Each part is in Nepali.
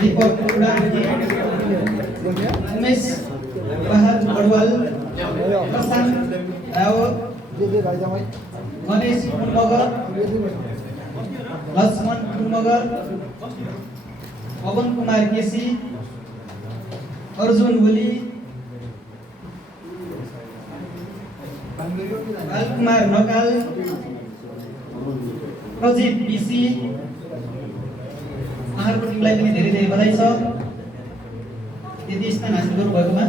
दीपक उमेश बहादुर बडवाल प्रशान्त रावत गणेश मगर लक्ष्मण मगर पवन कुमार केसी अर्जुन होली कुमार नकाल प्रजित बिसी उहाँहरूको टिमलाई पनि धेरै धेरै बधाई छ यति स्थान हासिल गर्नुभएकोमा।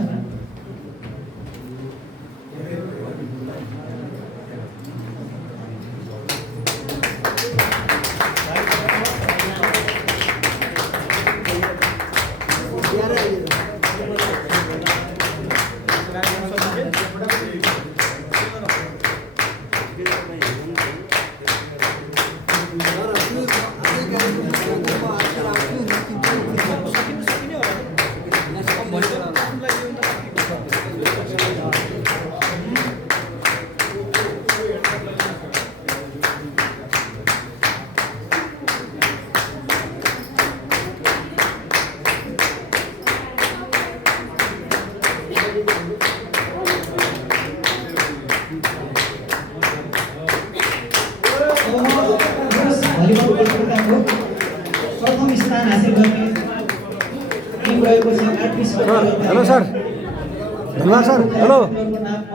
प्रथम स्थान हासिल गर्ने टिम रहेको छ हेलो सर धन्यवाद सर हेलो म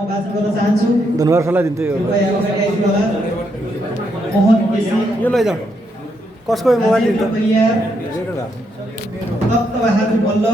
भाषण गर्न चाहन्छु धन्यवाद सरलाई दिन्छु यो कृपया अगाडि आइदिनु होला। मोहन केसी यो लैजाऊ कसको मोबाइल दिन्छ तप्त बहादुर मल्ल